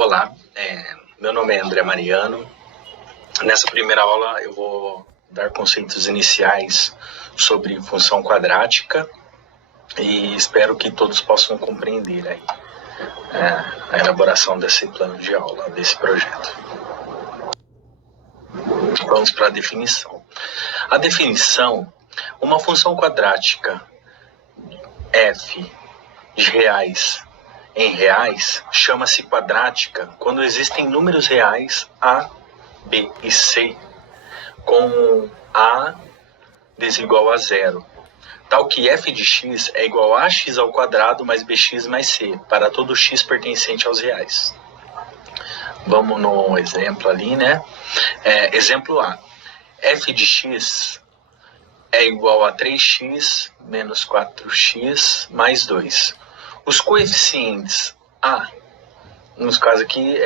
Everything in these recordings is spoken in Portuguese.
Olá, meu nome é André Mariano. Nessa primeira aula eu vou dar conceitos iniciais sobre função quadrática e espero que todos possam compreender aí, a elaboração desse plano de aula, desse projeto. Vamos para a definição. A definição, uma função quadrática f de reais em reais chama-se quadrática quando existem números reais a, b e c com a desigual a zero, tal que f de x é igual a x ao quadrado mais bx mais c, para todo x pertencente aos reais. Vamos no exemplo ali, né? Exemplo A. F de x é igual a 3x menos 4x mais 2. Os coeficientes A, nos casos aqui,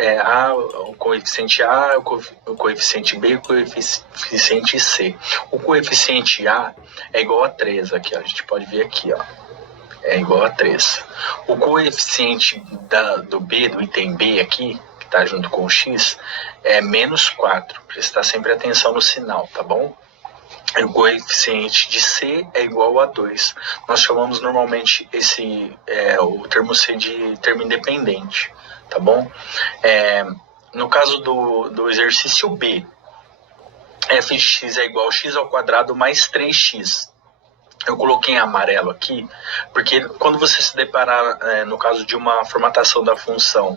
o coeficiente A, o coeficiente B e o coeficiente C. O coeficiente A é igual a 3, aqui, ó, a gente pode ver aqui, ó, é igual a 3. O coeficiente do B, do item B aqui, que está junto com o X, é menos 4. Prestar sempre atenção no sinal, tá bom? O coeficiente de C é igual a 2. Nós chamamos normalmente o termo C de termo independente, tá bom? No caso do exercício B, f de x é igual a x ao quadrado mais 3x. Eu coloquei em amarelo aqui, porque quando você se deparar, no caso de uma formatação da função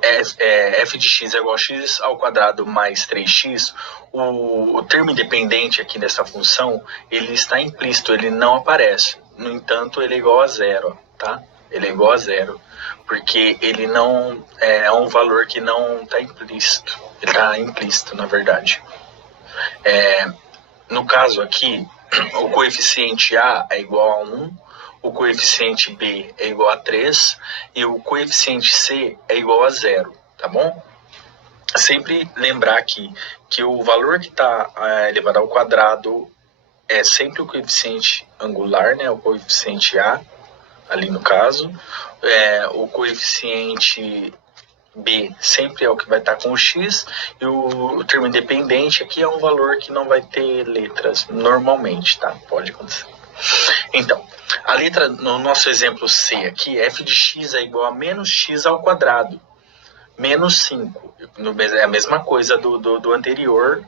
f de x é igual a x ao quadrado mais 3x, o termo independente aqui dessa função, ele está implícito, ele não aparece. No entanto, ele é igual a zero, tá? Ele é igual a zero, porque ele não é um valor que não está implícito. Ele está implícito, na verdade. No caso aqui, o coeficiente A é igual a 1, o coeficiente B é igual a 3 e o coeficiente C é igual a 0, tá bom? Sempre lembrar aqui que o valor que está elevado ao quadrado é sempre o coeficiente angular, né? O coeficiente A, ali no caso. O coeficiente B sempre é o que vai estar com o x, e o termo independente aqui é um valor que não vai ter letras normalmente, tá? Pode acontecer. Então, a letra no nosso exemplo C aqui, f de x é igual a menos x ao quadrado, menos 5. É a mesma coisa do anterior,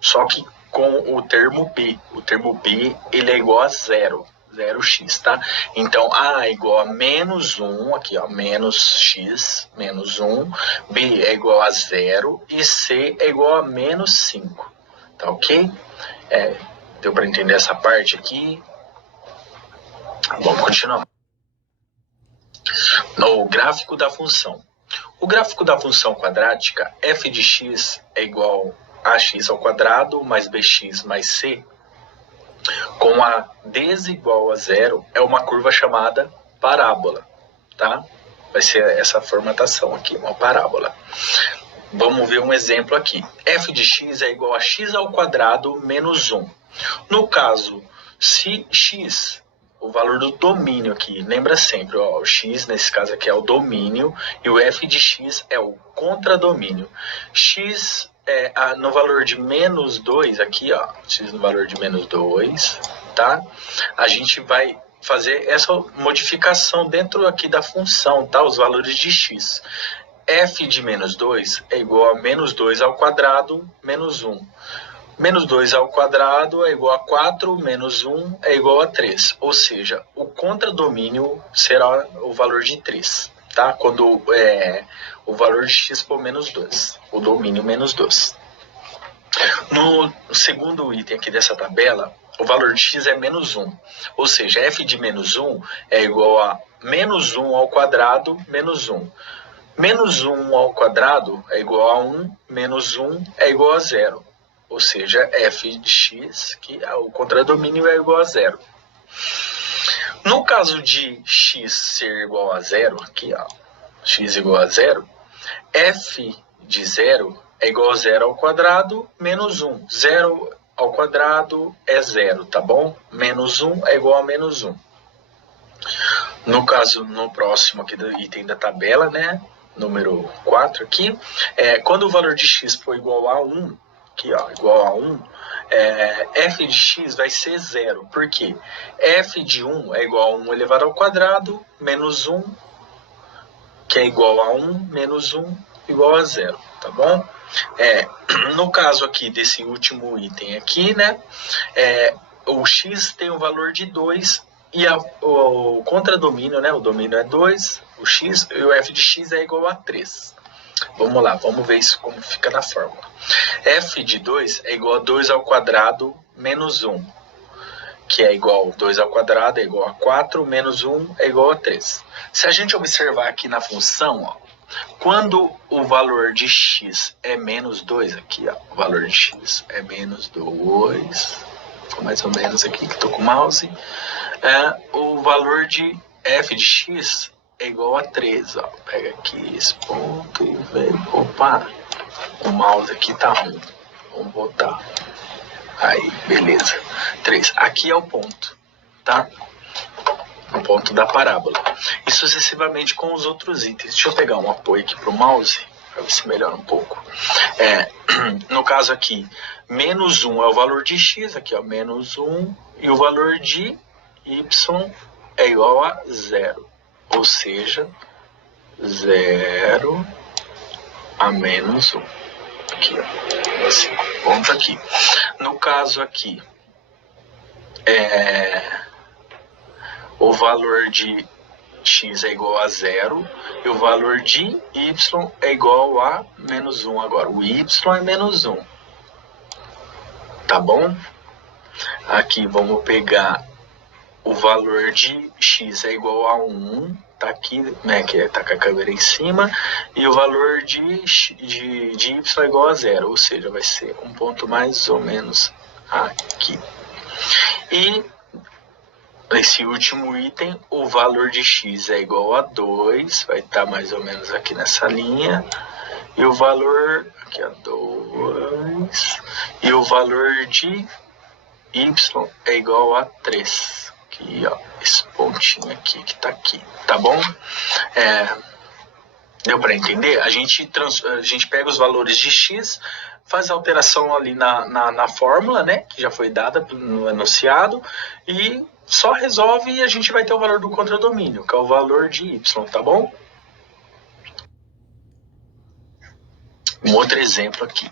só que com o termo B. O termo B, ele é igual a 0. 0x, tá? Então, A é igual a menos 1, aqui, ó, menos x, menos 1, B é igual a 0 e C é igual a menos 5, tá ok? Deu para entender essa parte aqui? Vamos continuar. O gráfico da função. O gráfico da função quadrática f de x é igual a x ao quadrado mais bx mais c, com a desigual a zero, é uma curva chamada parábola, tá? Vai ser essa formatação aqui, uma parábola. Vamos ver um exemplo aqui. F de x é igual a x ao quadrado menos 1. No caso, se x, o valor do domínio aqui, lembra sempre, ó, o x nesse caso aqui é o domínio e o f de x é o contradomínio. X no valor de menos 2 aqui, ó, x no valor de menos 2, tá? A gente vai fazer essa modificação dentro aqui da função, tá? Os valores de x. F de menos 2 é igual a menos 2 ao quadrado menos 1. Menos 2 ao quadrado é igual a 4, menos 1 é igual a 3. Ou seja, o contradomínio será o valor de 3, tá? Quando o valor de x for menos 2, o domínio menos 2. No segundo item aqui dessa tabela, o valor de x é menos 1. Ou seja, f de menos 1 é igual a menos 1 ao quadrado menos 1. Menos 1 ao quadrado é igual a 1, menos 1 é igual a 0. Ou seja, f de x, que o contradomínio é igual a 0. No caso de x ser igual a 0, aqui, ó, x igual a 0, f de 0 é igual a 0 ao quadrado menos 1. 0 ao quadrado é 0, tá bom? Menos 1 é igual a menos 1. No caso, no próximo aqui do item da tabela, né? número 4 aqui, quando o valor de x for igual a 1, aqui ó, igual a 1, f de x vai ser 0. Por quê? F de 1 é igual a 1 elevado ao quadrado, menos 1, que é igual a 1, menos 1, igual a 0, tá bom? No caso aqui desse último item aqui, né, o x tem o valor de 2 e o contradomínio, né, o domínio é 2, o x e o f de x é igual a 3. Vamos lá, vamos ver isso como fica na fórmula. F de 2 é igual a 2 ao quadrado menos 1, que é igual a 2 ao quadrado é igual a 4, menos 1 é igual a 3. Se a gente observar aqui na função, ó, quando o valor de x é menos 2, aqui ó, o valor de x é menos 2, mais ou menos aqui que estou com o mouse, o valor de f de x é igual a 3, ó. Pega aqui esse ponto e vem, opa, o mouse aqui tá ruim, vamos botar, aí, beleza, 3, aqui é o ponto, tá? O ponto da parábola, e sucessivamente com os outros itens. Deixa eu pegar um apoio aqui pro mouse, para ver se melhora um pouco. No caso aqui, menos 1 é o valor de x, aqui ó, menos 1, e o valor de y é igual a 0. Ou seja, 0 a menos 1. Aqui, ó. Esse ponto aqui. No caso aqui, o valor de x é igual a 0 e o valor de y é igual a menos 1 agora. O y é menos 1. Tá bom? Aqui vamos pegar o valor de x é igual a 1, tá aqui, né, que tá com a câmera em cima, e o valor de y é igual a 0, ou seja, vai ser um ponto mais ou menos aqui. E esse último item, o valor de x é igual a 2, vai estar mais ou menos aqui nessa linha, e o valor, aqui é 2, e o valor de y é igual a 3. Aqui, ó, esse pontinho aqui que tá aqui, tá bom? Deu para entender? A gente pega os valores de x, faz a alteração ali na fórmula, né, que já foi dada no enunciado, e só resolve e a gente vai ter o valor do contradomínio, que é o valor de y, tá bom? Um outro exemplo aqui,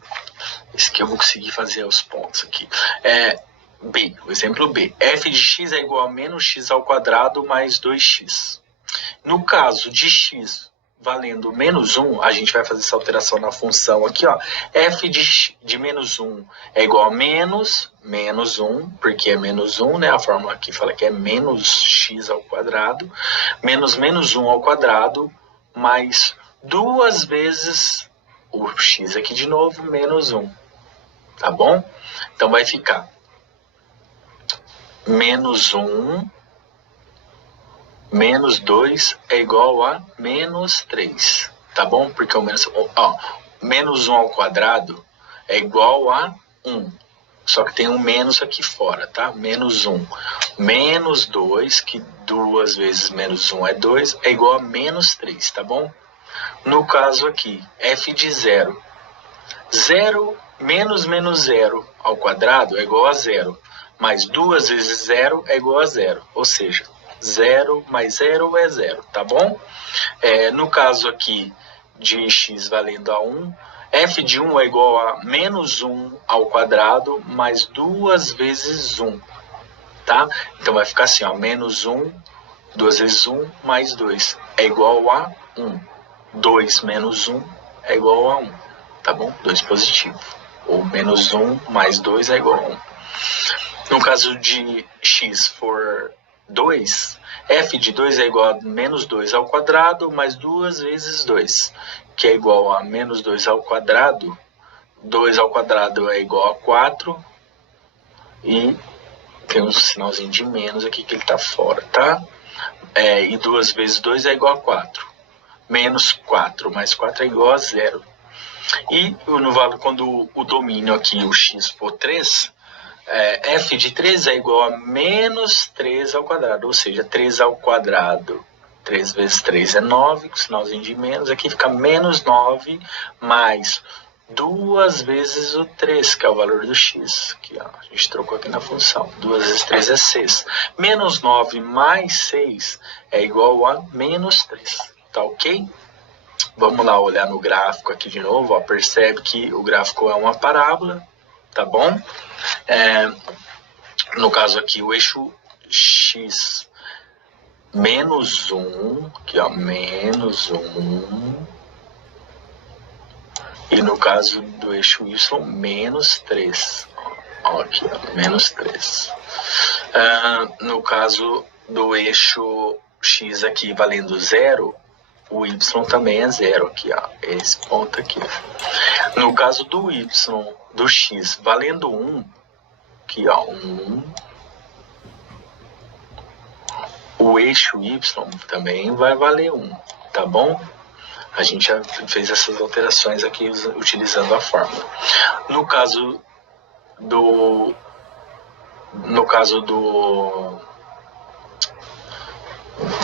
esse que eu vou conseguir fazer os pontos aqui. B, o exemplo B, f de x é igual a menos x ao quadrado mais 2x. No caso de x valendo menos 1, a gente vai fazer essa alteração na função aqui, ó. F de menos 1 é igual a menos 1, porque é menos 1, né? A fórmula aqui fala que é menos x ao quadrado, menos 1 ao quadrado, mais 2 vezes o x aqui de novo, menos 1. Tá bom? Então vai ficar menos 1, menos 2 é igual a menos 3, tá bom? Porque o menos 1 ao quadrado é igual a 1, só que tem um menos aqui fora, tá? Menos 1, menos 2, que 2 vezes menos 1 é 2, é igual a menos 3, tá bom? No caso aqui, f de 0, menos 0 ao quadrado é igual a 0, mais 2 vezes 0 é igual a 0, ou seja, 0 mais 0 é 0, tá bom? No caso aqui de x valendo a 1, f de 1 é igual a menos 1 ao quadrado mais 2 vezes 1, tá? Então vai ficar assim, ó, menos 1, 2 vezes 1 mais 2 é igual a 1. 2 menos 1 é igual a 1, tá bom? 2 positivo. Ou menos 1 mais 2 é igual a 1. No caso de x for 2, f de 2 é igual a menos 2 ao quadrado mais 2 vezes 2, que é igual a menos 2 ao quadrado. 2 ao quadrado é igual a 4, e tem um sinalzinho de menos aqui que ele está fora, tá? E 2 vezes 2 é igual a 4. Menos 4 mais 4 é igual a 0. E quando o domínio aqui, o x for 3, f de 3 é igual a menos 3 ao quadrado, ou seja, 3 ao quadrado 3 vezes 3 é 9, com sinalzinho de menos. Aqui fica menos 9 mais 2 vezes o 3, que é o valor do x. Aqui, ó, a gente trocou aqui na função. 2 vezes 3 é 6. Menos 9 mais 6 é igual a menos 3. Tá ok? Vamos lá olhar no gráfico aqui de novo. Ó, percebe que o gráfico é uma parábola, tá bom? No caso aqui, o eixo x menos 1, aqui ó, menos 1. E no caso do eixo y, menos 3. Ó, aqui ó, menos 3. No caso do eixo x aqui valendo 0, o y também é 0 aqui, ó, esse ponto aqui. No caso do y, do x valendo 1, aqui ó, 1, o eixo y também vai valer 1, tá bom? A gente já fez essas alterações aqui utilizando a fórmula. No caso do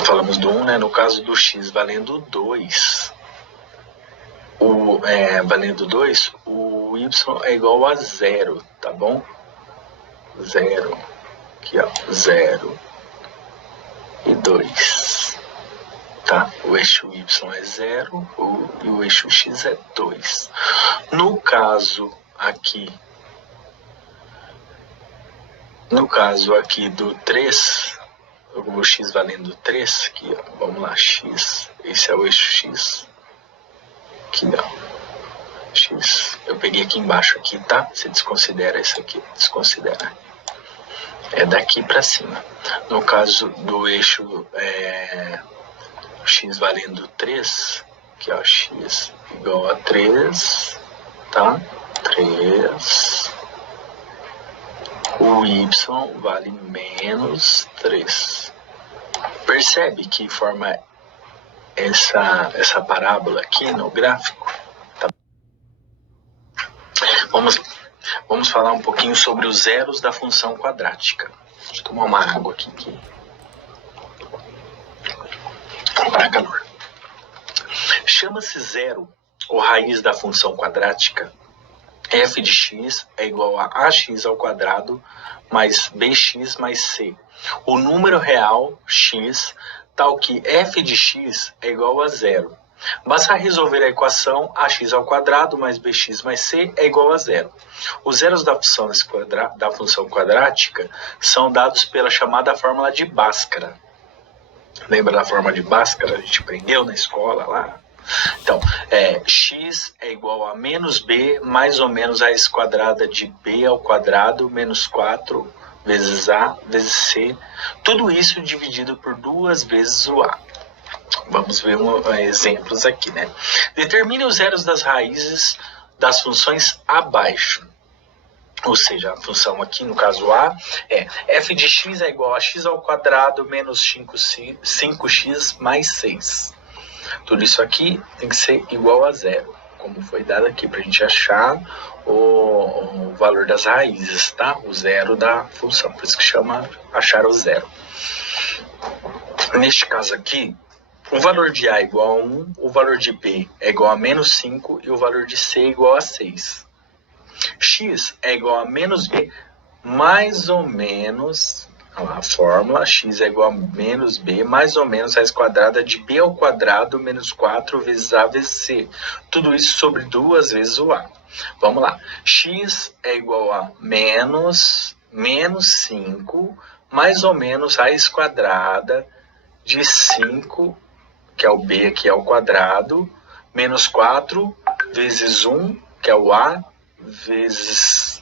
falamos do 1, né? No caso do x valendo 2, valendo 2, o y é igual a 0, tá bom? 0, aqui ó, 0 e 2, tá? O eixo y é 0 e o eixo x é 2. No caso aqui do 3, o x valendo 3, aqui ó, vamos lá, x, esse é o eixo x, aqui ó, x, eu peguei aqui embaixo aqui, tá? Você desconsidera isso aqui, desconsidera, é daqui para cima. No caso do eixo x valendo 3, aqui ó, x igual a 3, tá? 3, o y vale menos 3. Percebe que forma essa parábola aqui no gráfico? Tá? Vamos falar um pouquinho sobre os zeros da função quadrática. Deixa eu tomar uma água aqui. Para calor. Chama-se zero ou raiz da função quadrática f de x é igual a ax ao quadrado mais bx mais c. O número real x, tal que f de x é igual a zero. Basta resolver a equação ax ao quadrado mais bx mais c é igual a zero. Os zeros da função quadrática são dados pela chamada fórmula de Bhaskara. Lembra da fórmula de Bhaskara? A gente aprendeu na escola lá. Então, x é igual a menos b mais ou menos raiz quadrada de b ao quadrado menos 4 vezes a vezes c. Tudo isso dividido por 2 vezes o a. Vamos ver exemplos aqui, né? Determine os zeros das raízes das funções abaixo. Ou seja, a função aqui, no caso a, é f de x é igual a x ao quadrado menos 5x mais 6. Tudo isso aqui tem que ser igual a zero, como foi dado aqui, para a gente achar o valor das raízes, tá? O zero da função, por isso que chama achar o zero. Neste caso aqui, o valor de a é igual a 1, o valor de b é igual a menos 5 e o valor de c é igual a 6. X é igual a menos b mais ou menos, a fórmula x é igual a menos b mais ou menos raiz quadrada de b ao quadrado menos 4 vezes a vezes c. Tudo isso sobre 2 vezes o a. Vamos lá. X é igual a menos 5 mais ou menos raiz quadrada de 5, que é o b aqui ao quadrado, menos 4 vezes 1, que é o a, vezes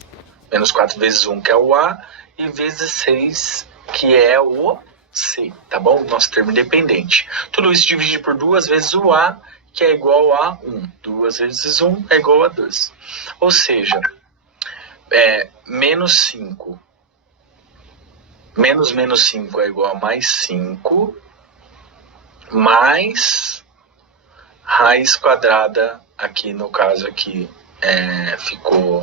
menos 4 vezes 1, que é o a, e vezes 6, que é o c, tá bom? Nosso termo independente. Tudo isso dividido por 2 vezes o a, que é igual a 1. 2 vezes 1 é igual a 2. Ou seja, menos 5. Menos 5 é igual a mais 5, mais raiz quadrada, aqui no caso aqui, ficou...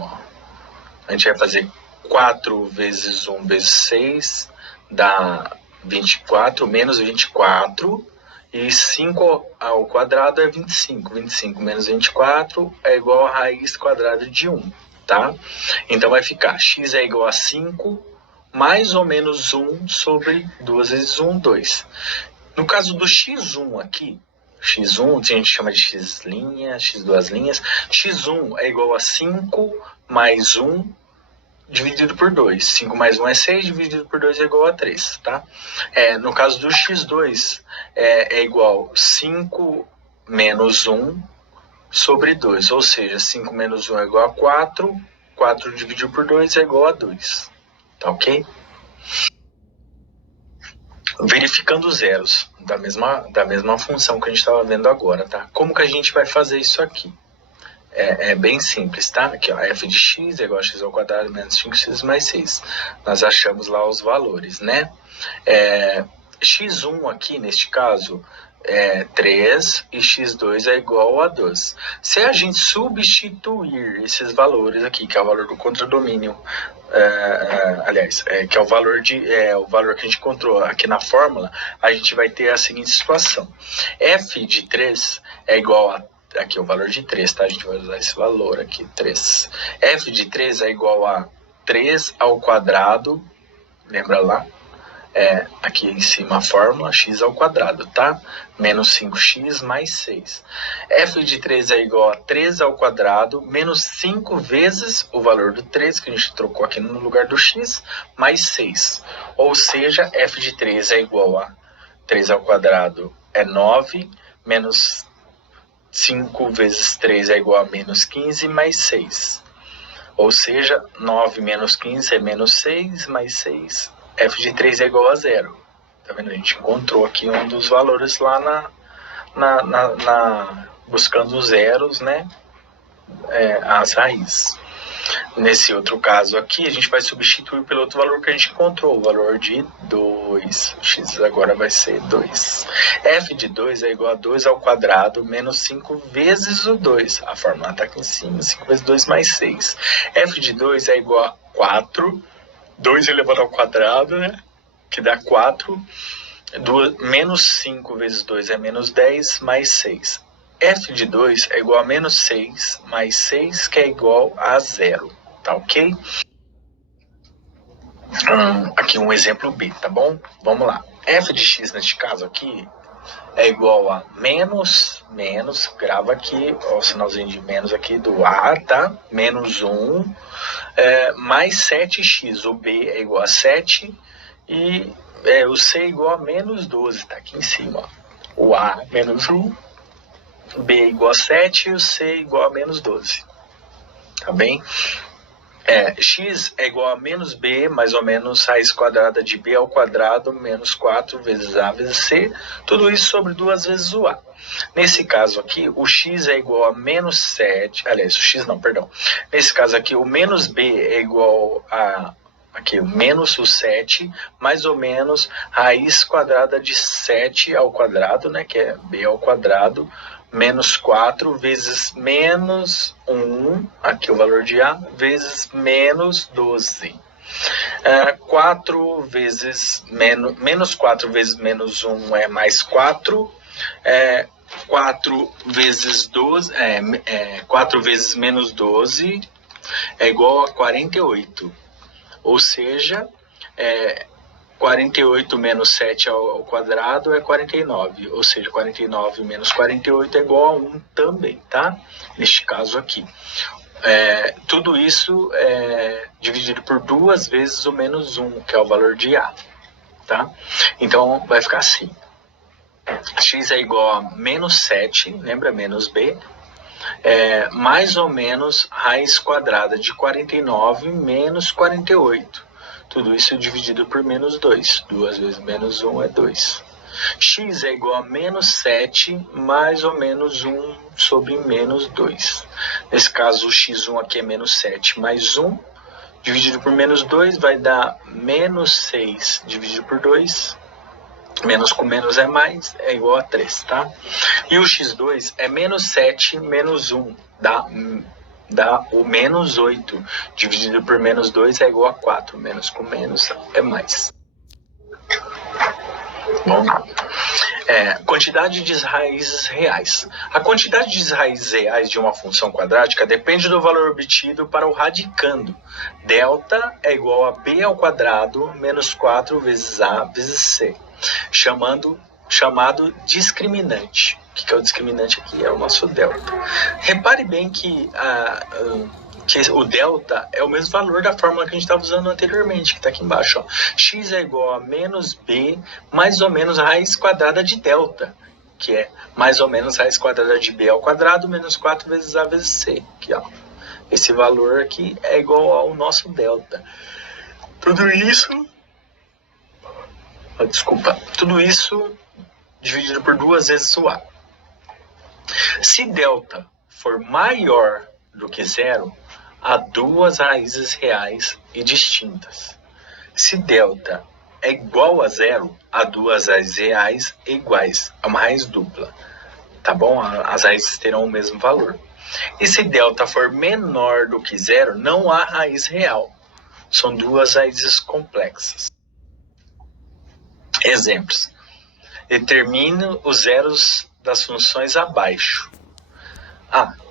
A gente vai fazer 4 vezes 1 vezes 6, dá 24, menos 24, E 5 ao quadrado é 25. 25 menos 24 é igual a raiz quadrada de 1, tá? Então vai ficar x é igual a 5 mais ou menos 1 sobre 2 vezes 1, 2. No caso do x1 aqui, x1, a gente chama de x', x2 linhas, x1 é igual a 5 mais 1 dividido por 2. 5 mais 1 é 6, dividido por 2 é igual a 3, tá? No caso do x2, é igual a 5 menos 1 sobre 2, ou seja, 5 menos 1 é igual a 4, 4 dividido por 2 é igual a 2, tá ok? Verificando os zeros da mesma função que a gente estava vendo agora, tá? Como que a gente vai fazer isso aqui? É bem simples, tá? Aqui, ó, f de x é igual a x ao quadrado menos 5x mais 6. Nós achamos lá os valores, né? x1 aqui, neste caso, é 3 e x2 é igual a 2. Se a gente substituir esses valores aqui, que é o valor do contradomínio, que é o valor que a gente encontrou aqui na fórmula, a gente vai ter a seguinte situação. f de 3 é igual a, aqui é o valor de 3, tá? A gente vai usar esse valor aqui, 3. f de 3 é igual a 3 ao quadrado, lembra lá? Aqui em cima a fórmula, x ao quadrado, tá? Menos 5x mais 6. f de 3 é igual a 3 ao quadrado, menos 5 vezes o valor do 3, que a gente trocou aqui no lugar do x, mais 6. Ou seja, f de 3 é igual a 3 ao quadrado é 9, menos 5 vezes 3 é igual a menos 15, mais 6. Ou seja, 9 menos 15 é menos 6, mais 6. f de 3 é igual a 0. Tá vendo? A gente encontrou aqui um dos valores lá buscando os zeros, né? As raízes. Nesse outro caso aqui, a gente vai substituir pelo outro valor que a gente encontrou, o valor de 2. X agora vai ser 2. f de 2 é igual a 2 ao quadrado menos 5 vezes o 2. A fórmula está aqui em cima, 5 vezes 2 mais 6. f de 2 é igual a 4, 2 elevado ao quadrado, né? Que dá 4. Menos 5 vezes 2 é menos 10, mais 6. f de 2 é igual a menos 6, mais 6, que é igual a 0. Tá ok? Aqui um exemplo B, tá bom? Vamos lá. f de x, neste caso aqui, é igual a menos, grava aqui, ó, o sinalzinho de menos aqui do A, tá? Menos 1, mais 7x. O B é igual a 7 e o C é igual a menos 12, tá aqui em cima, ó. O A menos 1, B é igual a 7 e o C é igual a menos 12, tá bem? X é igual a menos B, mais ou menos raiz quadrada de B ao quadrado, menos 4 vezes A vezes C, tudo isso sobre 2 vezes o A. Nesse caso aqui, o X é igual a menos 7, aliás, o X não, perdão. Nesse caso aqui, o menos B é igual a, aqui, o menos o 7, mais ou menos raiz quadrada de 7 ao quadrado, né, que é B ao quadrado, menos 4 vezes menos 1, aqui o valor de A, vezes menos 12. 4 vezes menos 4 vezes menos 1 é mais 4. 4 vezes 12, 4 vezes menos 12 é igual a 48. Ou seja, 48 menos 7 ao quadrado é 49, ou seja, 49 menos 48 é igual a 1 também, tá? Neste caso aqui. Tudo isso é dividido por 2 vezes o menos 1, que é o valor de A, tá? Então, vai ficar assim. X é igual a menos 7, lembra? Menos B. Mais ou menos raiz quadrada de 49 menos 48. Tudo isso dividido por menos 2. 2 vezes menos 1 é 2. X é igual a menos 7 mais ou menos 1 sobre menos 2. Nesse caso, o x1 aqui é menos 7 mais 1. Dividido por menos 2 vai dar menos 6 dividido por 2. Menos com menos é mais, é igual a 3, tá? E o x2 é menos 7 menos 1. Dá o menos 8, dividido por menos 2 é igual a 4, menos com menos é mais. Bom, Quantidade de raízes reais. A quantidade de raízes reais de uma função quadrática depende do valor obtido para o radicando. Delta é igual a b ao quadrado menos 4 vezes a vezes c, chamado discriminante. O que é o discriminante aqui? É o nosso delta. Repare bem que o delta é o mesmo valor da fórmula que a gente estava usando anteriormente, que está aqui embaixo. Ó. X é igual a menos b mais ou menos a raiz quadrada de delta, que é mais ou menos a raiz quadrada de b ao quadrado menos 4 vezes a vezes c. Aqui, ó. Esse valor aqui é igual ao nosso delta. Tudo isso dividido por 2 vezes o a. Se delta for maior do que zero, há duas raízes reais e distintas. Se delta é igual a zero, há duas raízes reais e iguais. É uma raiz dupla, tá bom? As raízes terão o mesmo valor. E se delta for menor do que zero, não há raiz real. São duas raízes complexas. Exemplos. Determine os zeros das funções abaixo.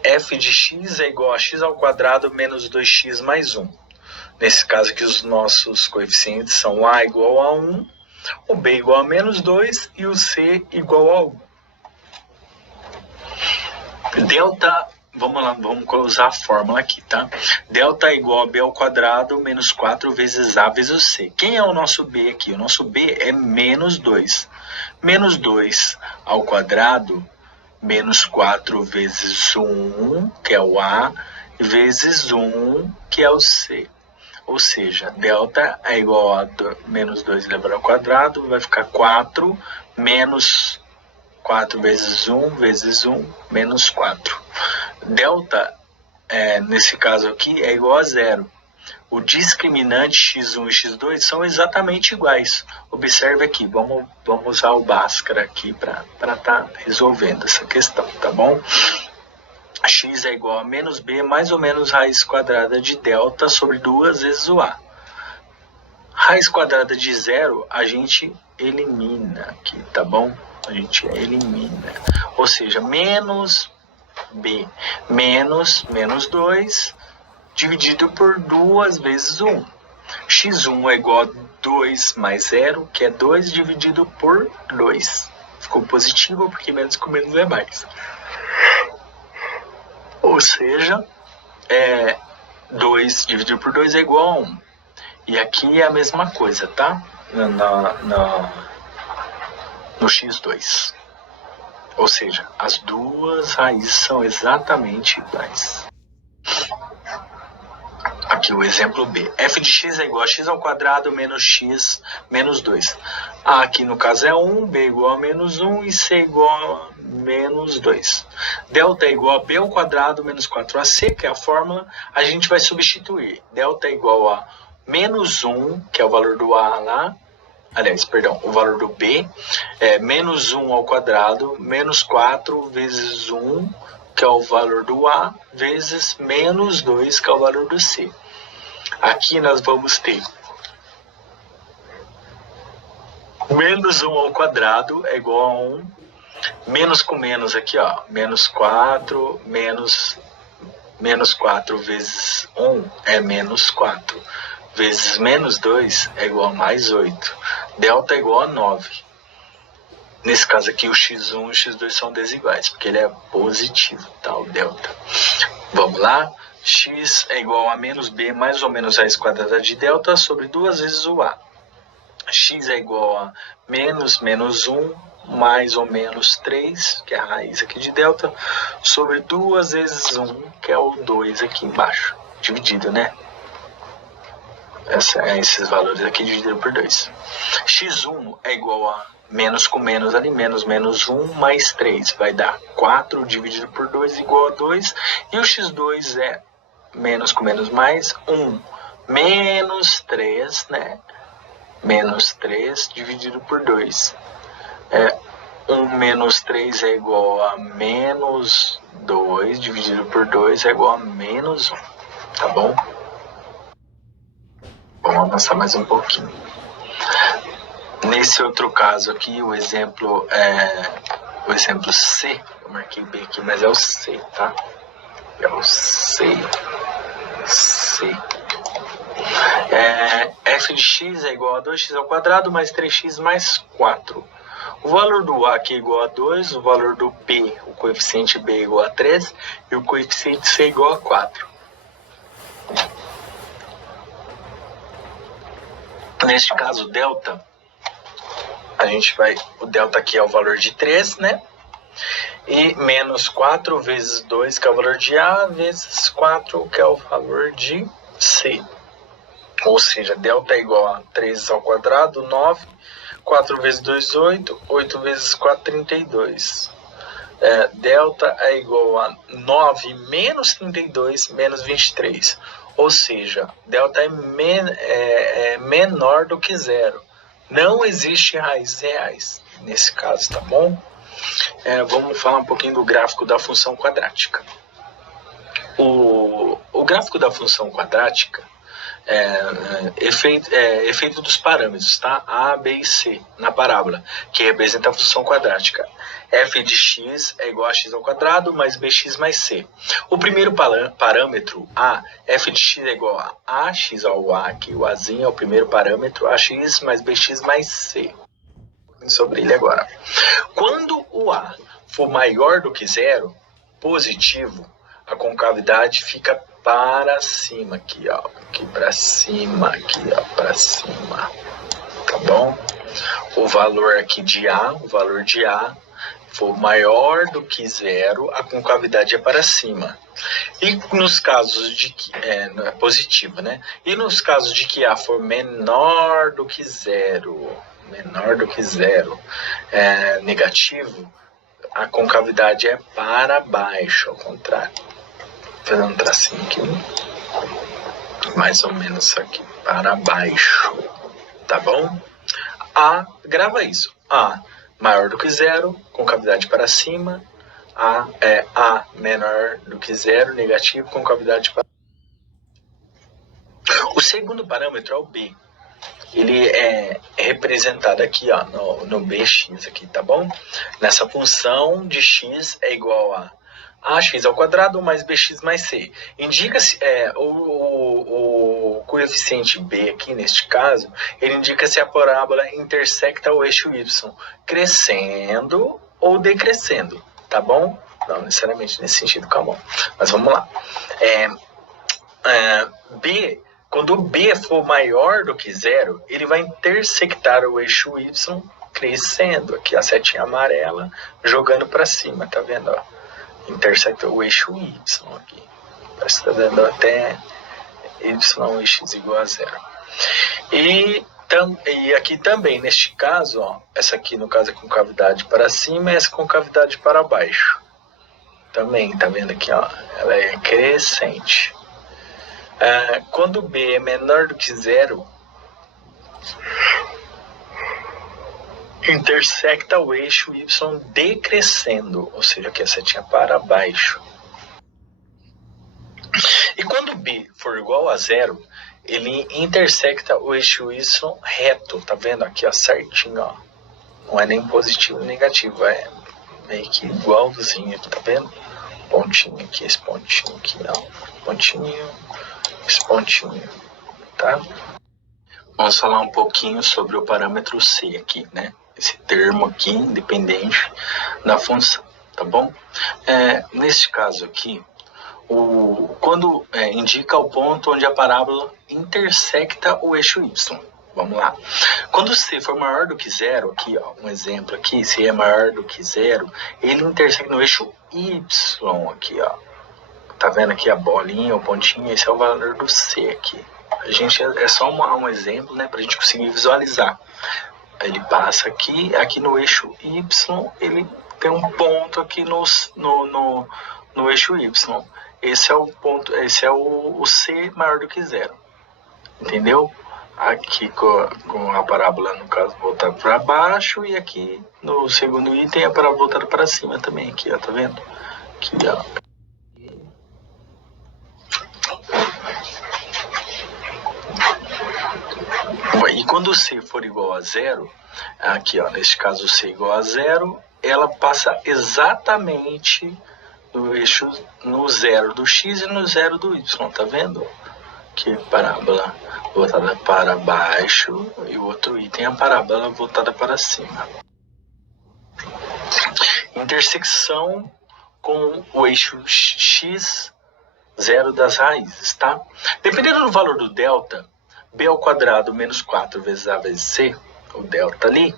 F de x é igual a x ao quadrado menos 2x mais 1. Nesse caso aqui os nossos coeficientes são a igual a 1, o b igual a menos 2 e o c igual a 1. Delta, vamos lá, vamos usar a fórmula aqui, tá? Delta é igual a b ao quadrado menos 4 vezes a vezes c. Quem é o nosso b aqui? O nosso b é menos 2. Menos 2 ao quadrado menos 4 vezes 1, que é o A, vezes 1, que é o C. Ou seja, delta é igual a menos 2 elevado ao quadrado, vai ficar 4 menos 4 vezes 1, vezes 1, menos 4. Delta, nesse caso aqui, é igual a zero. O discriminante x1 e x2 são exatamente iguais. Observe aqui, vamos usar o Bhaskara aqui para estar resolvendo essa questão, tá bom? X é igual a menos b mais ou menos raiz quadrada de delta sobre 2 vezes o a. Raiz quadrada de zero a gente elimina aqui, tá bom? A gente elimina. Ou seja, menos b menos 2 dividido por 2 vezes 1. x1 é igual a 2 mais 0, que é 2 dividido por 2. Ficou positivo porque menos com menos é mais. Ou seja, 2 dividido por 2 é igual a 1. E aqui é a mesma coisa, tá? No x2. Ou seja, as duas raízes são exatamente iguais. Aqui o exemplo B. F de x é igual a x ao quadrado menos x menos 2. A aqui no caso é 1, B igual a menos 1 e C igual a menos 2. Delta é igual a B ao quadrado menos 4AC, que é a fórmula. A gente vai substituir. Delta é igual a menos 1, que é o valor do A lá. Aliás, perdão, o valor do B. Menos 1 ao quadrado menos 4 vezes 1, que é o valor do A, vezes menos 2, que é o valor do C. Aqui nós vamos ter menos 1 ao quadrado é igual a 1, menos com menos aqui, ó, menos 4, menos 4 vezes 1 é menos 4, vezes menos 2 é igual a mais 8. Delta é igual a 9. Nesse caso aqui, o x1 e o x2 são desiguais, porque ele é positivo, tá? O delta. Vamos lá? X é igual a menos b mais ou menos raiz quadrada de delta sobre 2 vezes o a. X é igual a menos 1 mais ou menos 3, que é a raiz aqui de delta, sobre 2 vezes 1, que é o 2 aqui embaixo. Dividido, né? Esses valores aqui dividido por 2. X1 é igual a menos com menos ali, menos 1 mais 3. Vai dar 4 dividido por 2 igual a 2. E o x2 é menos com menos mais 1. Menos 3, né? Menos 3 dividido por 2. 1 menos 3 é igual a menos 2 dividido por 2 é igual a menos 1. Tá bom? Vamos avançar mais um pouquinho. Nesse outro caso aqui, o exemplo C, eu marquei B aqui, mas é o C, tá? É o C. F de x é igual a 2x ao quadrado mais 3x mais 4. O valor do A aqui é igual a 2, o valor do B, o coeficiente B é igual a 3 e o coeficiente C é igual a 4. Neste caso, delta, o delta aqui é o valor de 3, né? E menos 4 vezes 2, que é o valor de A, vezes 4, que é o valor de C. Ou seja, delta é igual a 3 ao quadrado, 9. 4 vezes 2, 8. 8 vezes 4, 32. Delta é igual a 9 menos 32 menos 23. Ou seja, delta é menor do que zero. Não existe raízes reais nesse caso, tá bom? Vamos falar um pouquinho do gráfico da função quadrática. O gráfico da função quadrática efeito dos parâmetros, tá? A, B e C na parábola, que representa a função quadrática. F de x é igual a x ao quadrado mais bx mais c. O primeiro parâmetro, A, f de x é igual a ax ao A, que o Azinho é o primeiro parâmetro, ax mais bx mais c. Sobre ele agora. Quando o A for maior do que zero, positivo, a concavidade fica para cima, aqui, ó, aqui para cima, aqui, ó, para cima, tá bom? O valor aqui de A, o valor de A for maior do que zero, a concavidade é para cima. E nos casos de que é positivo, né? E nos casos de que A for menor do que zero, negativo, a concavidade é para baixo, ao contrário. Fazendo um tracinho aqui, mais ou menos aqui, para baixo, tá bom? A, grava isso, A maior do que zero, concavidade para cima, A menor do que zero, negativo, concavidade para... O segundo parâmetro é o B. Ele é representado aqui, ó, no bx aqui, tá bom? Nessa função de x é igual a ax ao quadrado mais bx mais c. Indica-se o coeficiente b aqui, neste caso, ele indica se a parábola intersecta o eixo y, crescendo ou decrescendo, tá bom? Não necessariamente nesse sentido, calma. Mas vamos lá. B, quando o B for maior do que zero, ele vai intersectar o eixo y crescendo. Aqui a setinha amarela jogando para cima, tá vendo? Ó? Intersecta o eixo y aqui. Parece que tá dando até y ou x igual a zero. E aqui também, neste caso, ó, essa aqui no caso é concavidade para cima e essa concavidade para baixo. Também, tá vendo aqui, ó, ela é crescente. Quando B é menor do que zero, intersecta o eixo y decrescendo, ou seja, aqui a setinha para baixo. E quando B for igual a zero, ele intersecta o eixo y reto, tá vendo aqui, ó, certinho, ó. Não é nem positivo nem negativo, é meio que igualzinho, tá vendo? Pontinho aqui, esse pontinho aqui, ó, pontinho, esse pontinho, tá? Vamos falar um pouquinho sobre o parâmetro C aqui, né? Esse termo aqui, independente da função, tá bom? Nesse caso aqui, quando indica o ponto onde a parábola intersecta o eixo y. Vamos lá. Quando C for maior do que zero, aqui, ó, um exemplo aqui, se é maior do que zero, ele intersecta no eixo y aqui, ó. Tá vendo aqui a bolinha, o pontinho? Esse é o valor do C aqui. A gente é só um exemplo, né, pra gente conseguir visualizar. Ele passa aqui no eixo y, ele tem um ponto aqui no eixo y. Esse é o ponto, esse é o C maior do que zero. Entendeu? Aqui com a parábola, no caso, voltada para baixo, e aqui no segundo item a parábola voltada para cima também, aqui, ó, tá vendo? Aqui, ó. E quando C for igual a zero, aqui ó, nesse caso C igual a zero, ela passa exatamente no eixo, no zero do x e no zero do y, tá vendo? Que parábola voltada para baixo e o outro item, a parábola voltada para cima. Intersecção com o eixo x, zero das raízes, tá? Dependendo do valor do delta, b ao quadrado menos 4 vezes a vezes c, o delta ali,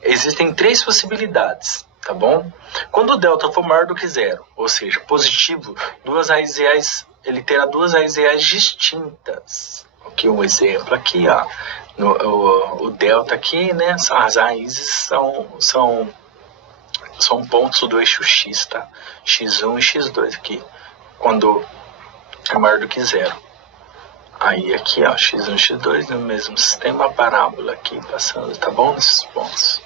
existem 3 possibilidades, tá bom? Quando o delta for maior do que zero, ou seja, positivo, duas raízes reais, ele terá duas raízes reais distintas. Aqui um exemplo aqui, ó, o delta aqui, né, as raízes são pontos do eixo x, tá? x1 e x2 aqui, quando é maior do que zero. Aí aqui, ó, x1 e x2 no mesmo sistema, a parábola aqui passando, tá bom? Nesses pontos.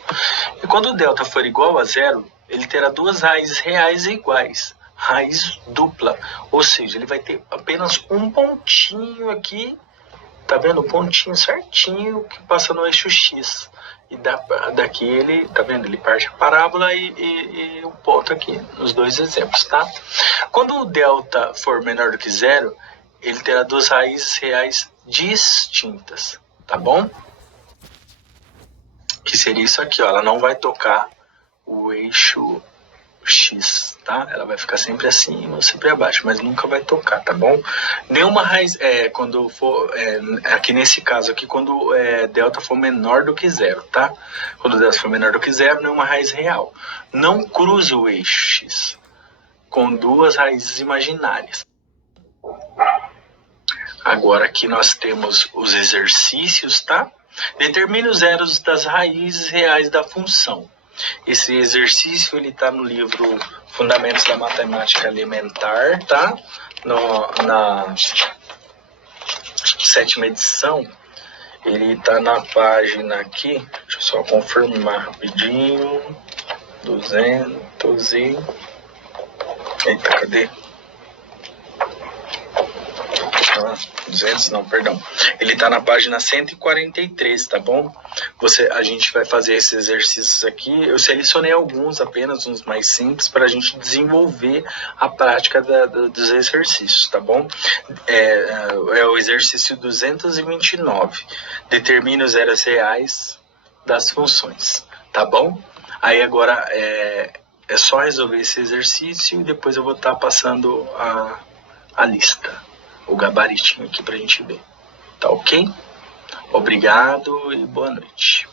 E quando o delta for igual a zero, ele terá duas raízes reais iguais, raiz dupla, ou seja, ele vai ter apenas um pontinho aqui, tá vendo? Um pontinho certinho que passa no eixo x. E daqui ele, tá vendo? Ele parte a parábola e o ponto aqui, nos dois exemplos, tá? Quando o delta for menor do que zero, ele terá duas raízes reais distintas, tá bom? Que seria isso aqui, ó. Ela não vai tocar o eixo x, tá? Ela vai ficar sempre acima ou sempre abaixo, mas nunca vai tocar, tá bom? Nenhuma raiz, quando for, aqui nesse caso aqui, quando delta for menor do que zero, tá? Quando delta for menor do que zero, nenhuma raiz real. Não cruza o eixo x com duas raízes imaginárias. Agora aqui nós temos os exercícios, tá? Determine os zeros das raízes reais da função. Esse exercício ele está no livro Fundamentos da Matemática Elementar, tá? Na 7ª edição. Ele está na página aqui, deixa eu só confirmar rapidinho. 200 e... Eita, cadê? 200 não, perdão. Ele está na página 143, tá bom? A gente vai fazer esses exercícios aqui. Eu selecionei alguns apenas, uns mais simples, para a gente desenvolver a prática dos exercícios, tá bom? É o exercício 229. Determine os zeros reais das funções, tá bom? Aí agora é só resolver esse exercício e depois eu vou estar passando a lista, o gabaritinho aqui pra gente ver. Tá ok? Obrigado e boa noite.